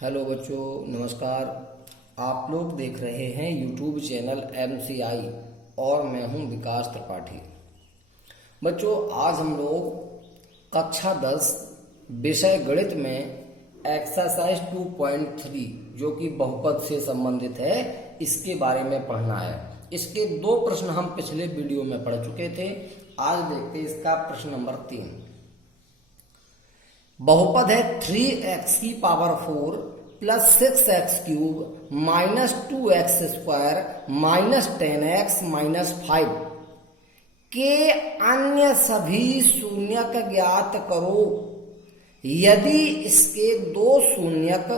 Hello बच्चों, नमस्कार। आप लोग देख रहे हैं यूट्यूब चैनल MCI और मैं हूं विकास त्रिपाठी। बच्चों, आज हम लोग कक्षा 10 विषय गणित में एक्सरसाइज 2.3 जो कि बहुपद से संबंधित है, इसके बारे में पढ़ना है। इसके दो प्रश्न हम पिछले वीडियो में पढ़ चुके थे। आज देखते हैं इसका प्रश्न नंबर 3। बहुपद है 3x की power 4 plus 6x cube minus 2x square minus 10x minus 5 के अन्य सभी शून्यक ज्ञात करो यदि इसके दो शून्यक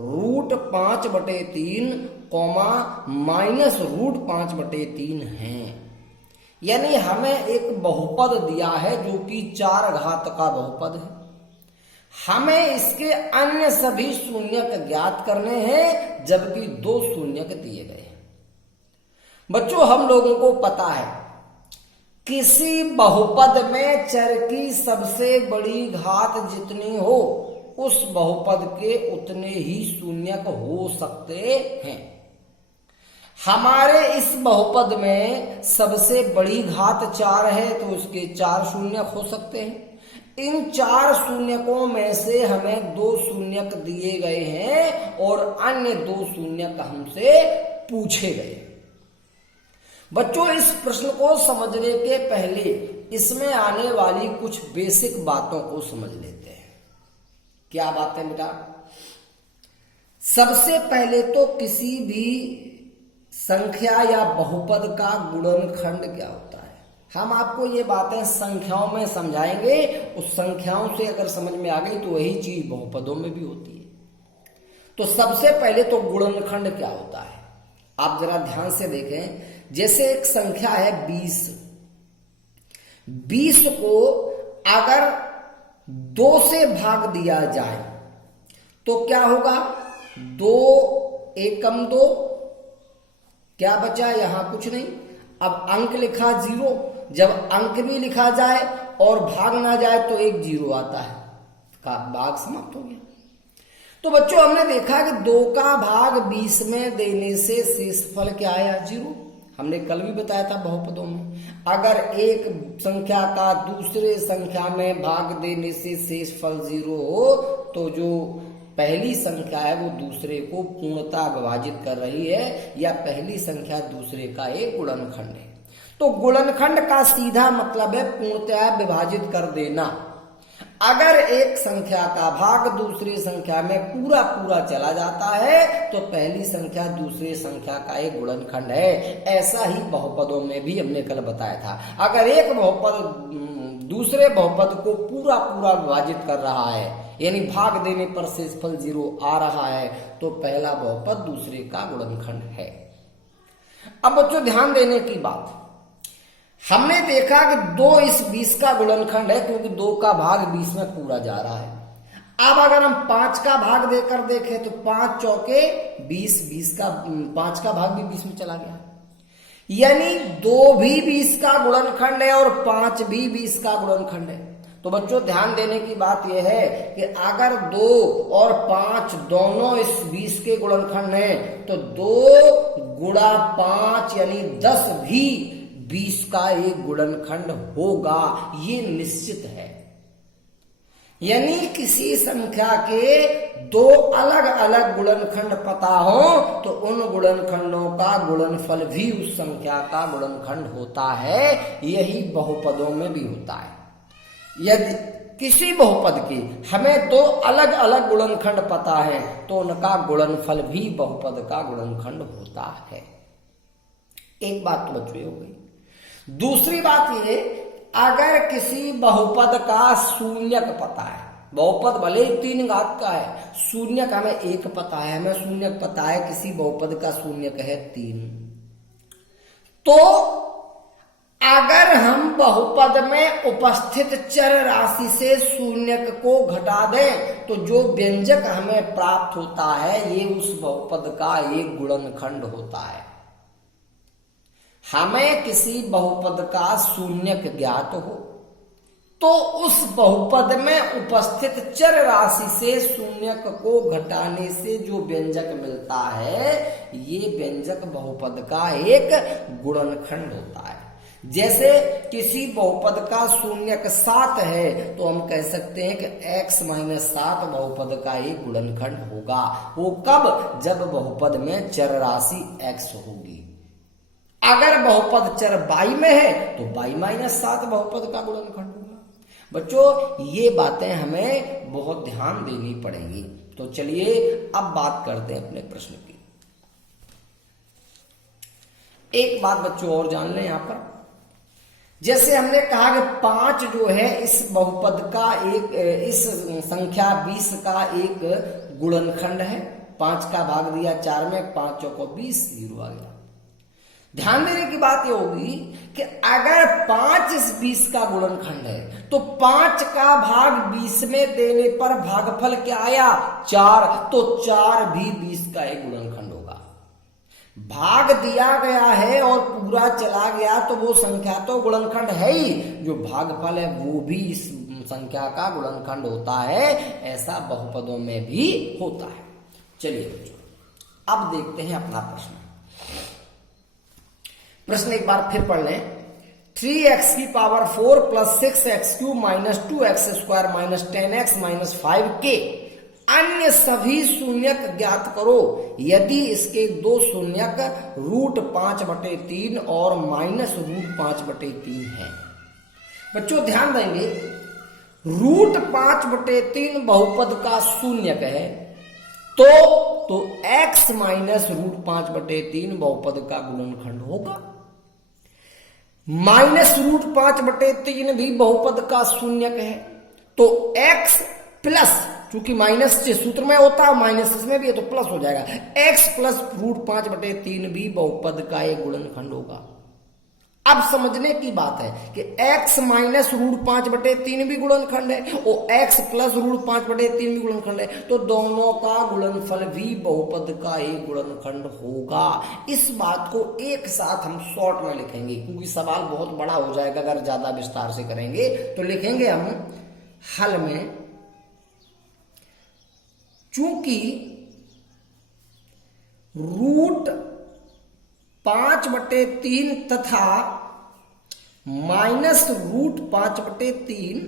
√5/3 कॉमा माइनस √5/3 हैं। यानी हमें एक बहुपद दिया है जो कि 4 घात का बहुपद है। हमें इसके अन्य सभी शून्यक ज्ञात करने हैं जबकि 2 शून्यक दिए गए हैं। बच्चों, हम लोगों को पता है किसी बहुपद में चर की सबसे बड़ी घात जितनी हो उस बहुपद के उतने ही शून्यक हो सकते हैं। हमारे इस बहुपद में सबसे बड़ी घात 4 है तो उसके 4 शून्यक हो सकते हैं। इन 4 शून्यकों में से हमें 2 शून्यक दिए गए हैं और अन्य 2 शून्यक हमसे पूछे गए। बच्चों, इस प्रश्न को समझने के पहले इसमें आने वाली कुछ बेसिक बातों को समझ लेते हैं। क्या बात है बेटा? सबसे पहले तो किसी भी संख्या या बहुपद का गुणनखंड क्या होता है, हम आपको ये बातें संख्याओं में समझाएंगे। उस संख्याओं से अगर समझ में आ गई तो वही चीज बहुपदों में भी होती है। तो सबसे पहले तो गुणनखंड क्या होता है, आप जरा ध्यान से देखें। जैसे एक संख्या है 20। 20 को अगर 2 से भाग दिया जाए तो क्या होगा? 2 एकम 2, क्या बचा? यहां कुछ नहीं। अब अंक लिखा 0, जब अंक भी लिखा जाए और भाग ना जाए तो एक 0 आता है, का भाग समाप्त हो गया। तो बच्चों, हमने देखा कि 2 का भाग 20 में देने से शेषफल क्या आया? 0। हमने कल भी बताया था बहुपदों में अगर एक संख्या का दूसरे संख्या में भाग देने से शेषफल 0 हो तो जो पहली संख्या है वो दूसरे को पूर्णतः विभाजित कर रही है, या पहली संख्या दूसरे का एक गुणनखंड है। तो गुणनखंड का सीधा मतलब है पूर्णतः विभाजित कर देना। अगर एक संख्या का भाग दूसरी संख्या में पूरा पूरा चला जाता है तो पहली संख्या दूसरी संख्या का एक गुणनखंड है। ऐसा ही बहुपदों में भी हमने कल बताया था। अगर एक बहुपद दूसरे बहुपद को पूरा पूरा विभाजित कर रहा है, यानी भाग देने पर शेषफल 0 आ रहा है, तो पहला बहुपद दूसरे का गुणनखंड है। अब बच्चों, ध्यान देने की बात, हमने देखा कि 2 इस 20 का गुणनखंड है क्योंकि 2 का भाग 20 में पूरा जा रहा है। अब अगर हम 5 का भाग देकर देखें तो 5 चौके 20, 20 का 5 का भाग भी 20 में चला गया। यानी 2 भी 20 का गुणनखंड है और 5 भी 20 का गुणनखंड है। तो बच्चों, ध्यान देने की बात यह है कि अगर 2 और 5 दोनों इस 20 के गुणनखंड हैं तो 2 गुणा 5 यानी 10 भी 20 का एक गुणनखंड होगा, ये निश्चित है। यानी किसी संख्या के 2 अलग अलग गुणनखंड पता हो तो उन गुणनखंडों का गुणनफल भी उस संख्या का गुणनखंड होता है। यही बहुपदों में भी होता है। यदि किसी बहुपद के हमें 2 अलग अलग गुणनखंड पता है तो उनका गुणनफल भी बहुपद का गुणनखंड होता है। एक बात तो बच्चों हो गई। दूसरी बात ये, अगर किसी बहुपद का शून्यक पता है, बहुपद भले ही 3 घात का है, शून्यक हमें 1 पता है, हमें शून्यक पता है किसी बहुपद का शून्यक है 3, तो अगर हम बहुपद में उपस्थित चर राशि से शून्यक को घटा दें तो जो व्यंजक हमें प्राप्त होता है ये उस बहुपद का एक गुणनखंड होता है। हमें किसी बहुपद का शून्यक ज्ञात हो, तो उस बहुपद में उपस्थित चर राशि से शून्यक को घटाने से जो व्यंजक मिलता है, ये व्यंजक बहुपद का एक गुणनखंड होता है। जैसे किसी बहुपद का शून्यक 7 है तो हम कह सकते हैं कि x - 7 बहुपद का एक गुणनखंड होगा। वो कब? जब बहुपद में चर राशि x होगी। अगर बहुपद चर y में है तो y - 7 बहुपद का गुणनखंड होगा। बच्चों, ये बातें हमें बहुत ध्यान देनी पड़ेंगी। तो चलिए अब बात करते हैं अपने प्रश्न की। एक बात बच्चों और जान लें यहां पर, जैसे हमने कहा कि 5 जो है इस बहुपद का एक, इस संख्या 20 का एक गुणनखंड है। 5 का भाग दिया 4 में, 5 चौको 20, 0 आ गया। ध्यान देने की बात यह होगी कि अगर 5 इस 20 का गुणनखंड है तो 5 का भाग 20 में देने पर भागफल क्या आया? 4। तो 4 भी 20 का एक गुणनखंड होगा। भाग दिया गया है और पूरा चला गया तो वो संख्या तो गुणनखंड है ही, जो भागफल है वो भी इस संख्या का गुणनखंड होता है। ऐसा बहुपदों में भी होता है। चलिए बच्चों, अब देखते हैं अपना प्रश्न। प्रश्न एक बार फिर पढ़ लें। 3x की पावर 4 + 6x³ - 2x² - 10x - 5 के अन्य सभी शून्यक ज्ञात करो यदि इसके 2 शून्यक √5/3 और -√5/3 है। बच्चों ध्यान देंगे, √5/3 बहुपद का शून्यक है तो x - √5/3 बहुपद का गुणनखंड होगा। -√5/3 भी बहुपद का शून्यक है तो x प्लस, चूंकि माइनस से सूत्र में होता है, माइनस इसमें भी है तो प्लस हो जाएगा, x + √5/3 भी बहुपद का एक गुणनखंड होगा। अब समझने की बात है कि x - √5/3 भी गुणनखंड है और x + √5/3 भी गुणनखंड है, तो दोनों का गुणनफल भी बहुपद का एक गुणनखंड होगा। इस बात को एक साथ हम शॉर्ट में लिखेंगे क्योंकि सवाल बहुत बड़ा हो जाएगा अगर ज्यादा विस्तार से करेंगे। तो लिखेंगे हम हल में, चूंकि √5/3 तथा -√5/3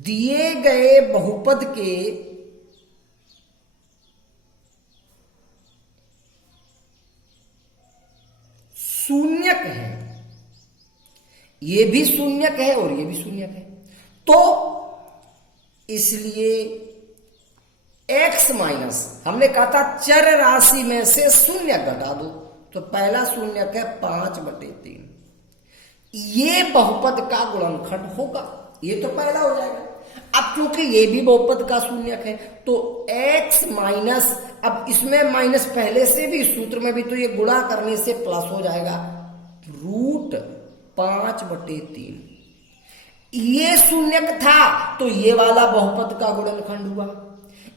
दिए गए बहुपद के शून्यक है, ये भी शून्यक है और ये भी शून्यक है, तो इसलिए x माइनस, हमने कहा था चर राशि में से शून्य घटा दो, तो पहला शून्यक है 5/3, ये बहुपद का गुणनखंड होगा। ये तो पहला हो जाएगा। अब क्योंकि ये भी बहुपद का शून्यक है तो x माइनस, अब इसमें माइनस पहले से भी सूत्र में भी, तो ये गुणा करने से प्लस हो जाएगा, √5/3। ये शून्यक था तो ये वाला बहुपद का गुणनखंड हुआ,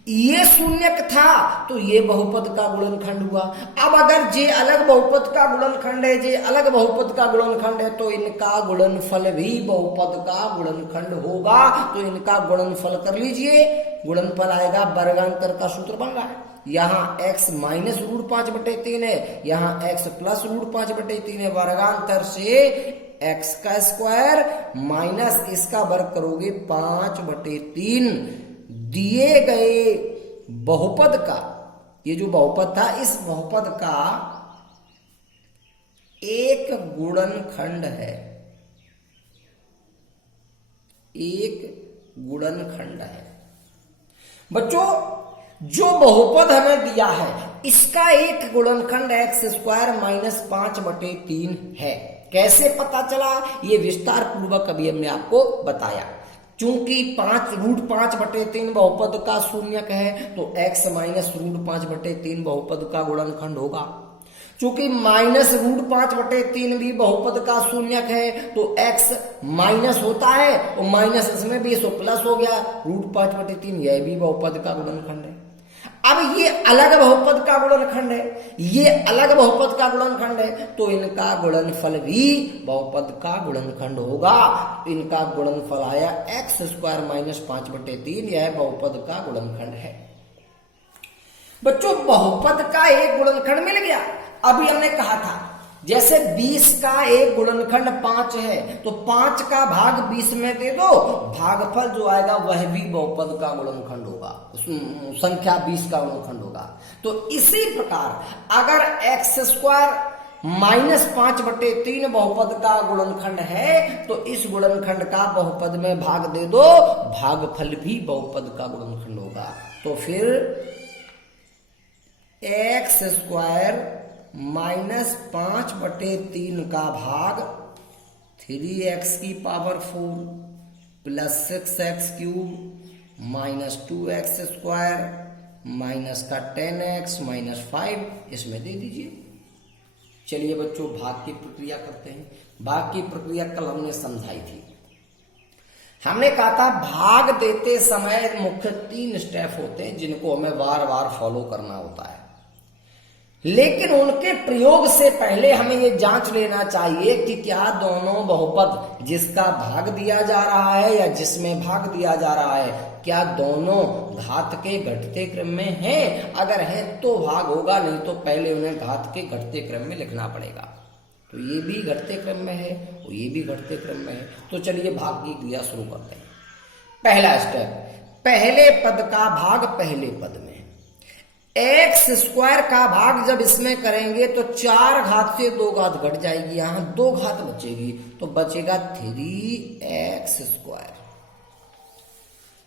ये शून्यक था तो ये बहुपद का गुणनखंड हुआ। अब अगर जे अलग बहुपद का गुणनखंड है, जे अलग बहुपद का गुणनखंड है, तो इनका गुणनफल भी बहुपद का गुणनखंड होगा। तो इनका गुणनफल कर लीजिए, गुणनफल आएगा, वर्गांतर का सूत्र बन रहा है, यहाँ x - √5/3 है, यहाँ x + √5/3 है, वर्गांतर से x का स्क्वायर माइनस इसका वर्ग करोगे 5/3, दिए गए बहुपद का, ये जो बहुपद था इस बहुपद का एक गुणनखंड है, एक गुणनखंड है। बच्चों, जो बहुपद हमें दिया है इसका एक गुणनखंड x² - 5/3 है। कैसे पता चला? ये विस्तार पूर्वक अभी हमने आपको बताया। चूंकि √5/3 बहुपद का शून्यक है तो x - √5/3 बहुपद का गुणनखंड होगा। चूंकि -√5/3 भी बहुपद का शून्यक है तो x माइनस होता है और माइनस इसमें भी, सो प्लस हो गया, √5/3 यह भी बहुपद का गुणनखंड है। अब ये अलग बहुपद का गुणनखंड है, ये अलग बहुपद का गुणनखंड है, तो इनका गुणनफल भी बहुपद का गुणनखंड होगा। इनका गुणनफल आया x² - 5/3, यह बहुपद का गुणनखंड है। बच्चों बहुपद का एक गुणनखंड मिल गया। अभी हमने कहा था जैसे 20 का एक गुणनखंड 5 है, तो 5 का भाग 20 में दे दो, भागफल जो आएगा वह भी बहुपद का गुणनखंड होगा, संख्या 20 का गुणनखंड होगा। तो इसी प्रकार अगर x² - 5/3 बहुपद का गुणनखंड है, तो इस गुणनखंड का बहुपद में भाग दे दो, भागफल भी बहुपद का गुणनखंड होगा। तो फिर x² - 5/3 का भाग 3x⁴ + 6x³ - 2x² माइनस का 10x - 5 इसमें दे दीजिए। चलिए बच्चों भाग की प्रक्रिया करते हैं। भाग की प्रक्रिया कल हमने समझाई थी। हमने कहा था भाग देते समय मुख्य 3 स्टेप होते हैं जिनको हमें बार बार फॉलो करना होता है, लेकिन उनके प्रयोग से पहले हमें ये जांच लेना चाहिए कि क्या दोनों बहुपद जिसका भाग दिया जा रहा है या जिसमें भाग दिया जा रहा है, क्या दोनों घात के घटते क्रम में हैं? अगर है तो भाग होगा, नहीं तो पहले उन्हें घात के घटते क्रम में लिखना पड़ेगा। तो ये भी घटते क्रम में है और ये भी घटते क्रम में है। तो चलिए भाग की क्रिया शुरू करते हैं। पहला स्टेप, पहले पद का भाग पहले पद में। x² का भाग जब इसमें करेंगे तो 4 घात से 2 घात घट जाएगी, यहां 2 घात बचेगी, तो बचेगा 3x²।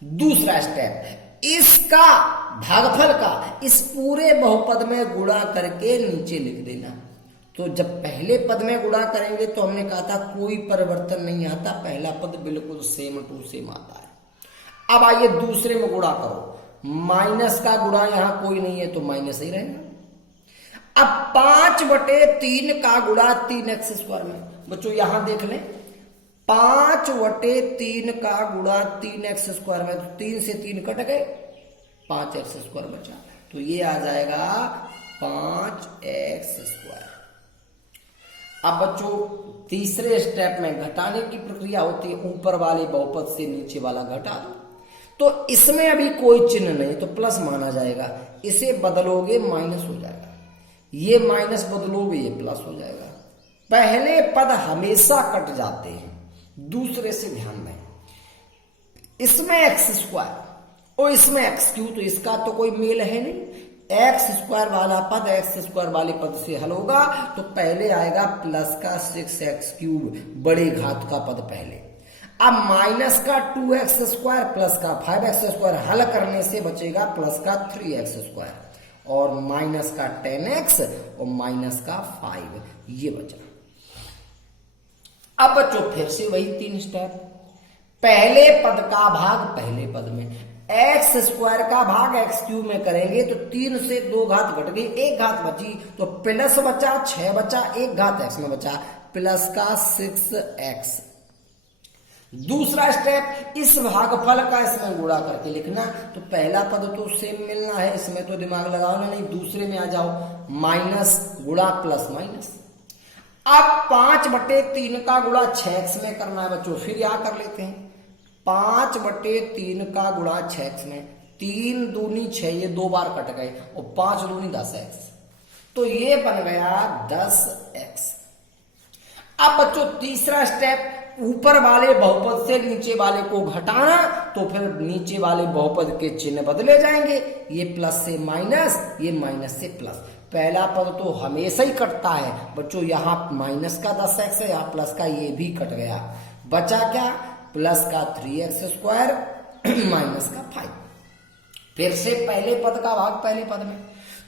दूसरा स्टेप, इसका भागफल का इस पूरे बहुपद में गुणा करके नीचे लिख देना। तो जब पहले पद में गुणा करेंगे तो हमने कहा था कोई परिवर्तन नहीं आता, पहला पद बिल्कुल सेम टू सेम आता है। अब आइए दूसरे में गुणा करो, माइनस का गुणा यहां कोई नहीं है तो माइनस ही रहेगा। अब 5/3 का गुणा 3x² में, बच्चों यहां देख लें 5/3 का गुणा 3x² में, तो 3 से 3 कट गए, 5x² बचा, तो ये आ जाएगा 5x²। अब बच्चों तीसरे स्टेप में घटाने की प्रक्रिया होती है, ऊपर वाले बहुपद से नीचे वाला घटा दो। तो इसमें अभी कोई चिन्ह नहीं तो प्लस माना जाएगा, इसे बदलोगे माइनस हो जाएगा, ये माइनस बदलोगे ये प्लस हो जाएगा। पहले पद हमेशा कट जाते हैं, दूसरे से ध्यान दें। इसमें x² और इसमें x³, तो इसका तो कोई मेल है नहीं। x² वाला पद x² वाले पद से हल होगा, तो पहले आएगा प्लस का 6x³ बड़े घात का पद पहले। अब माइनस का 2x² प्लस का 5x² हल करने से बचेगा प्लस का 3x² और माइनस का 10x और माइनस का 5, ये बचा। अब बच्चों फिर से वही 3 स्टेप, पहले पद का भाग पहले पद में, x² का भाग x³ में करेंगे तो 3 से 2 घात घट गई, 1 घात बची, तो प्लस बचा 6 बचा, 1 घात x में बचा, प्लस का 6x। दूसरा स्टेप, इस भागफल का इसमें गुणा करके लिखना। तो पहला पद तो सेम मिलना है, इसमें तो दिमाग लगाना नहीं। दूसरे में आ जाओ, माइनस गुणा प्लस माइनस। अब 5/3 का गुणा 6x में करना है बच्चों, फिर यहां कर लेते हैं 5/3 का गुणा 6x में, 3 दूनी 6, ये 2 बार कट गए, और 5 दूनी 10x, तो ये बन गया 10x। अब बच्चों तीसरा स्टेप, ऊपर वाले बहुपद से नीचे वाले को घटाना, तो फिर नीचे वाले बहुपद के चिन्ह बदले जाएंगे, ये प्लस से माइनस, ये माइनस से प्लस। पहला पद तो हमेशा ही कटता है बच्चों, यहां माइनस का 10x है, यहां प्लस का ये भी कट गया, बचा क्या, प्लस का 3x² माइनस का 5। फिर से पहले पद का भाग पहले पद में,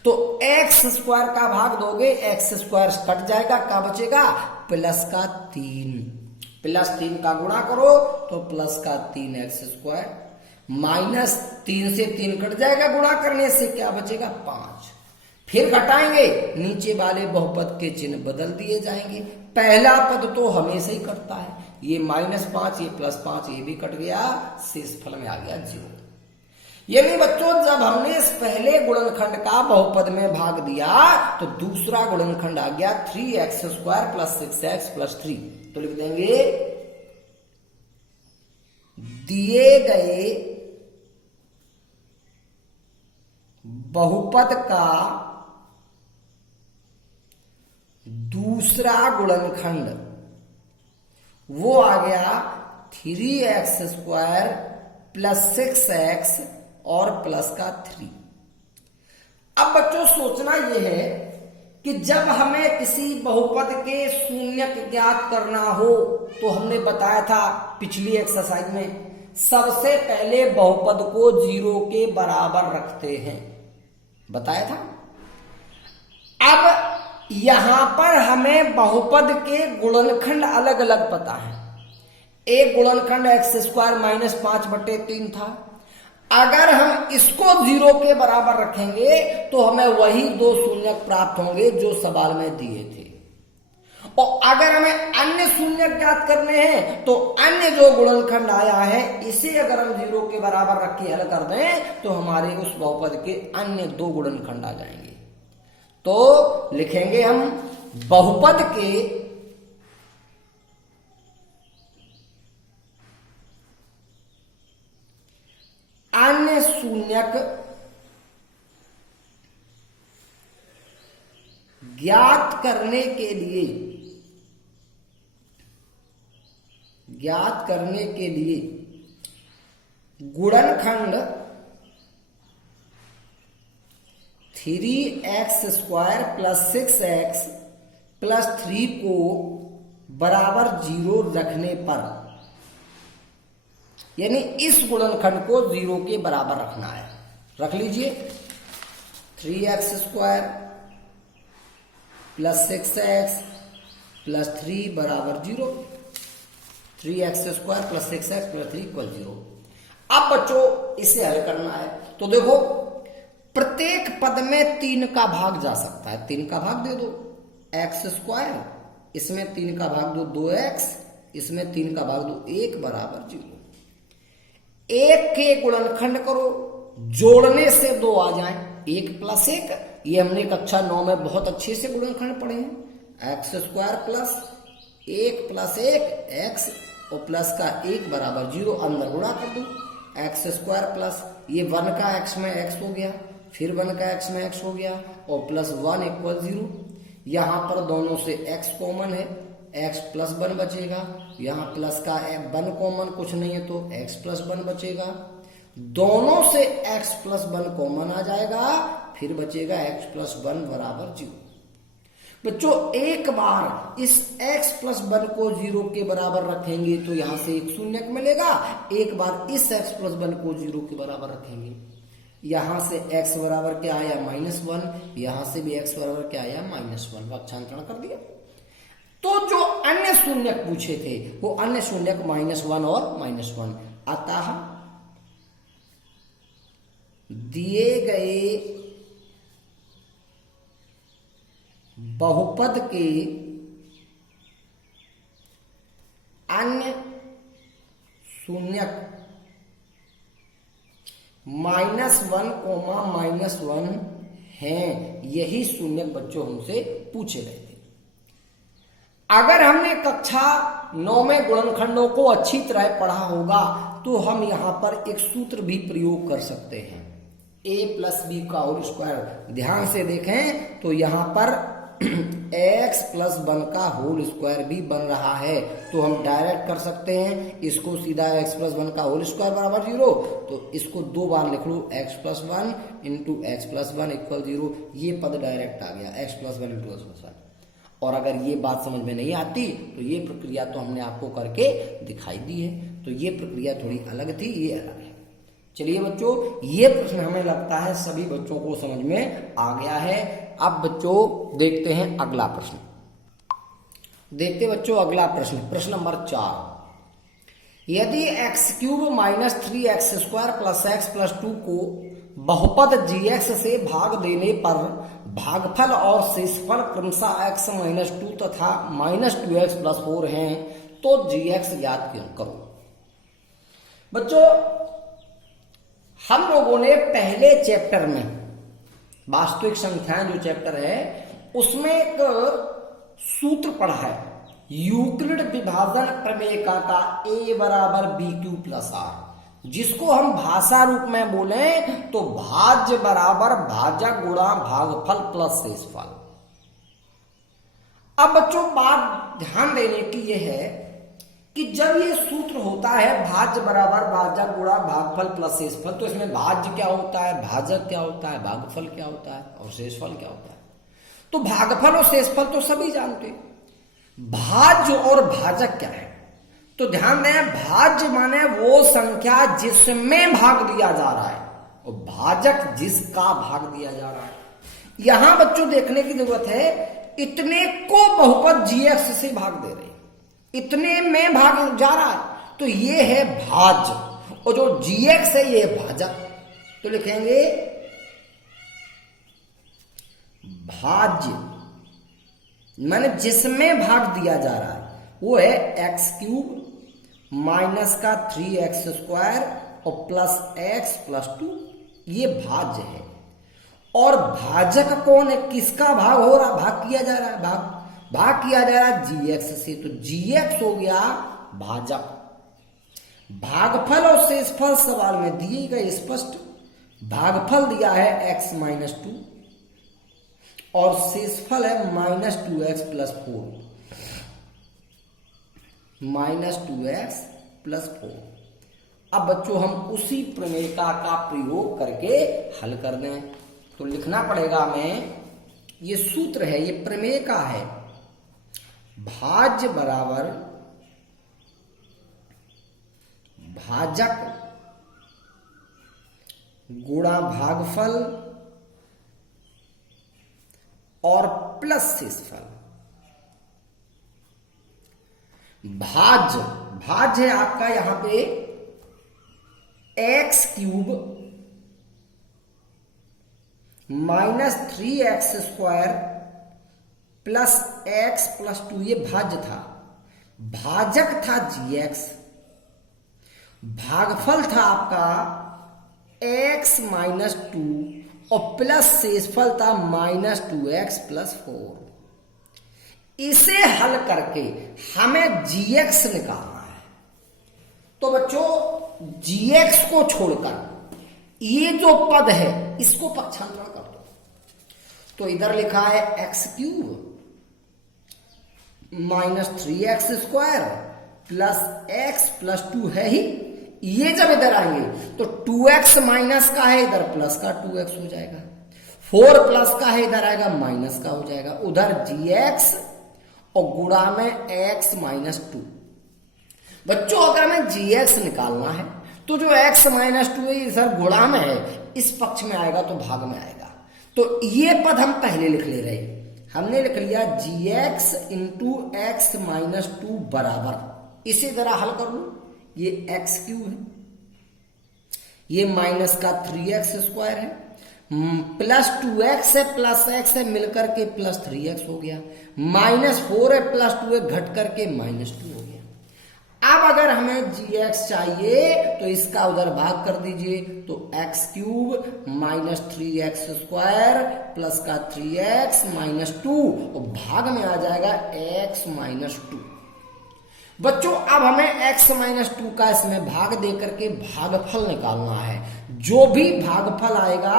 तो x² का भाग दोगे, x² कट जाएगा, क्या बचेगा, प्लस का 3, प्लस 3 का गुणा करो तो प्लस का 3x², माइनस 3 से 3 कट जाएगा, गुणा करने से क्या बचेगा 5। फिर घटाएंगे, नीचे वाले बहुपद के चिन्ह बदल दिए जाएंगे। पहला पद तो हमेशा ही कटता है, ये -5, ये +5, ये भी कट गया, शेष फल में आ गया 0। यानी बच्चों जब हमने इस पहले गुणनखंड का बहुपद में भाग दिया तो दूसरा गुणनखंड आ गया 3x² प्लस 6x प्लस 3। तो लिख देंगे दिए गए बहुपद का दूसरा गुणनखंड वो आ गया 3x² प्लस 6x और प्लस का 3। अब बच्चों सोचना यह है कि जब हमें किसी बहुपद के शून्यक ज्ञात करना हो तो हमने बताया था पिछली एक्सरसाइज में सबसे पहले बहुपद को 0 के बराबर रखते हैं, बताया था। अब यहां पर हमें बहुपद के गुणनखंड अलग अलग पता है। एक गुणनखंड x² माइनस 5/3 था। अगर हम इसको 0 के बराबर रखेंगे तो हमें वही दो शून्यक प्राप्त होंगे जो सवाल में दिए थे। और अगर हमें अन्य शून्यक ज्ञात करने हैं तो अन्य जो गुणनखंड आया है इसे अगर हम 0 के बराबर रख के हल कर दें तो हमारे उस बहुपद के अन्य दो गुणनखंड आ जाएंगे। तो लिखेंगे हम बहुपद के अन्य शून्यक ज्ञात करने के लिए गुणनखंड 3x² प्लस 6x प्लस 3 को बराबर 0 रखने पर, यानी इस गुणनखंड को 0 के बराबर रखना है। रख लीजिए 3x² प्लस 6x प्लस 3 बराबर 0। 3x² plus 6x plus 3 equal 0। अब बच्चों इसे हल करना है तो देखो प्रत्येक पद में 3 का भाग जा सकता है। 3 का भाग दे दो, x², इसमें 3 का भाग दो 2x, इसमें 3 का भाग दो 1 बराबर 0। 1 के गुणनखंड करो, जोड़ने से 2 आ जाए, 1 प्लस 1। ये हमने कक्षा 9 में बहुत अच्छे से गुणनखंड पढ़े हैं। x² प्लस 1 प्लस 1 x और प्लस का 1 बराबर 0। अंदर गुणा कर दो, x² प्लस ये 1 का x में x हो गया, फिर 1 का x में x हो गया और प्लस 1 इक्वल 0। यहां पर दोनों से x कॉमन है, x प्लस 1 बचेगा। यहां प्लस का 1 कॉमन कुछ नहीं है तो x प्लस 1 बचेगा। दोनों से x प्लस 1 कॉमन आ जाएगा, फिर बचेगा x प्लस 1 बराबर 0। बच्चों एक बार इस x प्लस 1 को 0 के बराबर रखेंगे तो यहां से एक शून्यक मिलेगा। एक बार इस x प्लस 1 को 0 के बराबर रखेंगे, यहां से x बराबर क्या आया -1, यहां से भी x बराबर क्या आया -1। अक्षांतरण कर दिया। तो जो अन्य शून्यक पूछे थे वो अन्य शून्यक -1 और -1। अतः दिए गए बहुपद के अन्य शून्यक -1, -1 हैं। यही शून्यक बच्चों हमसे पूछे गए थे। अगर हमने कक्षा 9 में गुणनखंडों को अच्छी तरह पढ़ा होगा तो हम यहां पर एक सूत्र भी प्रयोग कर सकते हैं, a प्लस बी का होल स्क्वायर। ध्यान से देखें तो यहां पर x प्लस 1 का होल स्क्वायर भी बन रहा है, तो हम डायरेक्ट कर सकते हैं इसको सीधा x प्लस 1 का होल स्क्वायर बराबर 0। तो इसको 2 बार लिख लो, x plus 1 into x plus 1 equal 0। ये पद डायरेक्ट आ गया, x plus 1 into x plus 1। और अगर ये बात समझ में नहीं आती तो ये प्रक्रिया तो हमने आपको करके दिखाई दी है। तो ये प्रक्रिया थोड़ी अलग थी, ये अलग है। चलिए बच्चों, ये प्रश्न हमें लगता है सभी बच्चों को समझ में आ गया है। अब बच्चों देखते हैं अगला प्रश्न। देखते बच्चों अगला प्रश्न, प्रश्न नंबर 4। यदि x³ minus 3x² plus x plus 2 को बहुपद gx से भाग देने पर भागफल और शेषफल क्रमशः x - 2 तथा -2x प्लस 4 हैं तो gx ज्ञात करो। बच्चों हम लोगों ने पहले चैप्टर में वास्तविक संख्याएं जो चैप्टर है उसमें एक सूत्र पढ़ा है, यूक्लिड विभाजन प्रमेय का a बराबर BQ प्लस R, जिसको हम भाषा रूप में बोले तो भाज्य बराबर भाजक गुणा भागफल प्लस शेषफल। अब बच्चों बात ध्यान देने की यह है कि जब ये सूत्र होता है भाज्य बराबर भाजक गुणा भागफल प्लस शेषफल, तो इसमें भाज्य क्या होता है, भाजक क्या होता है, भागफल क्या होता है और शेषफल क्या होता है। तो भागफल और शेषफल तो सभी जानते हैं, भाज्य और भाजक क्या है। तो ध्यान दें, भाज्य माने वो संख्या जिसमें भाग दिया जा रहा है और भाजक जिसका भाग दिया जा रहा है। यहां बच्चों देखने की जरूरत है, इतने को बहुपद GX से भाग दे रहे हैं, इतने में भाग जा रहा है, तो ये है भाज्य और जो GX है ये भाजक। तो लिखेंगे भाज्य माने जिसमें भाग दिया जा रहा है वो है x³ माइनस का 3x² और प्लस x प्लस 2, ये भाज्य है। और भाजक कौन है, किसका भाग हो रहा, भाग किया जा रहा है, भाग किया जा रहा है GX से, तो GX हो गया भाजक। भागफल और शेषफल सवाल में दिए गए स्पष्ट, भागफल दिया है x माइनस 2 और शेषफल है minus 2x plus 4, minus 2x plus 4। अब बच्चों हम उसी प्रमेय का प्रयोग करके हल कर दें, तो लिखना पड़ेगा हमें, ये सूत्र है, ये प्रमेय का है, भाज्य बराबर भाजक गुणा भागफल और प्लस शेषफल। भाज्य है आपका यहां पे x³ minus 3x² plus x plus 2, ये भाज्य था। भाजक था GX, भागफल था आपका x माइनस 2 और प्लस शेषफल था माइनस 2x प्लस 4। इसे हल करके हमें GX निकालना है। तो बच्चों GX को छोड़कर ये जो पद है इसको पक्षांतरण कर दो। तो इधर लिखा है x³ minus 3x² plus x plus 2 है ही, ये जब इधर आएंगे तो 2x माइनस का है, इधर प्लस का 2x हो जाएगा, 4 प्लस का है, इधर आएगा माइनस का हो जाएगा, उधर GX और गुणा में x माइनस 2। बच्चों अगर हमें GX निकालना है तो जो x माइनस 2 है इधर गुणा में है, इस पक्ष में आएगा तो भाग में आएगा। तो ये पद हम पहले लिख ले रहे, हमने लिख लिया GX इंटू x माइनस 2 बराबर, इसे जरा हल कर लो, ये x³ है, ये माइनस का 3x² है, प्लस 2x है प्लस x है, मिलकर के प्लस 3x हो गया, माइनस 4 है प्लस 2 है, घट करके माइनस 2 हो गया। अब अगर हमें GX चाहिए तो इसका उधर भाग कर दीजिए, तो x³ माइनस 3x² प्लस का 3x माइनस 2 और भाग में आ जाएगा x माइनस 2। बच्चों अब हमें x माइनस 2 का इसमें भाग दे करके भागफल निकालना है, जो भी भागफल आएगा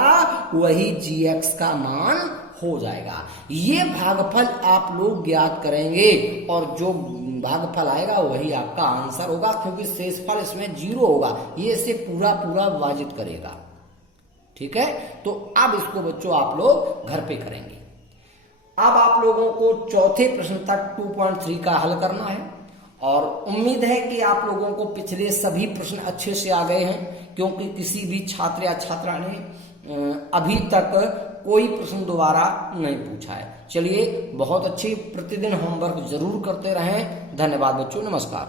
वही GX का मान हो जाएगा। ये भागफल आप लोग ज्ञात करेंगे और जो भागफल आएगा वही आपका आंसर होगा, क्योंकि शेषफल इसमें 0 होगा, ये इसे पूरा पूरा विभाजित करेगा। ठीक है, तो अब इसको बच्चों आप लोग घर पे करेंगे। अब आप लोगों को चौथे प्रश्न तक 2.3 का हल करना है और उम्मीद है कि आप लोगों को पिछले सभी प्रश्न अच्छे से आ गए हैं, क्योंकि किसी भी छात्र या छात्रा ने अभी तक कोई प्रश्न दोबारा नहीं पूछा है। चलिए बहुत अच्छी, प्रतिदिन होमवर्क जरूर करते रहें। धन्यवाद बच्चों, नमस्कार।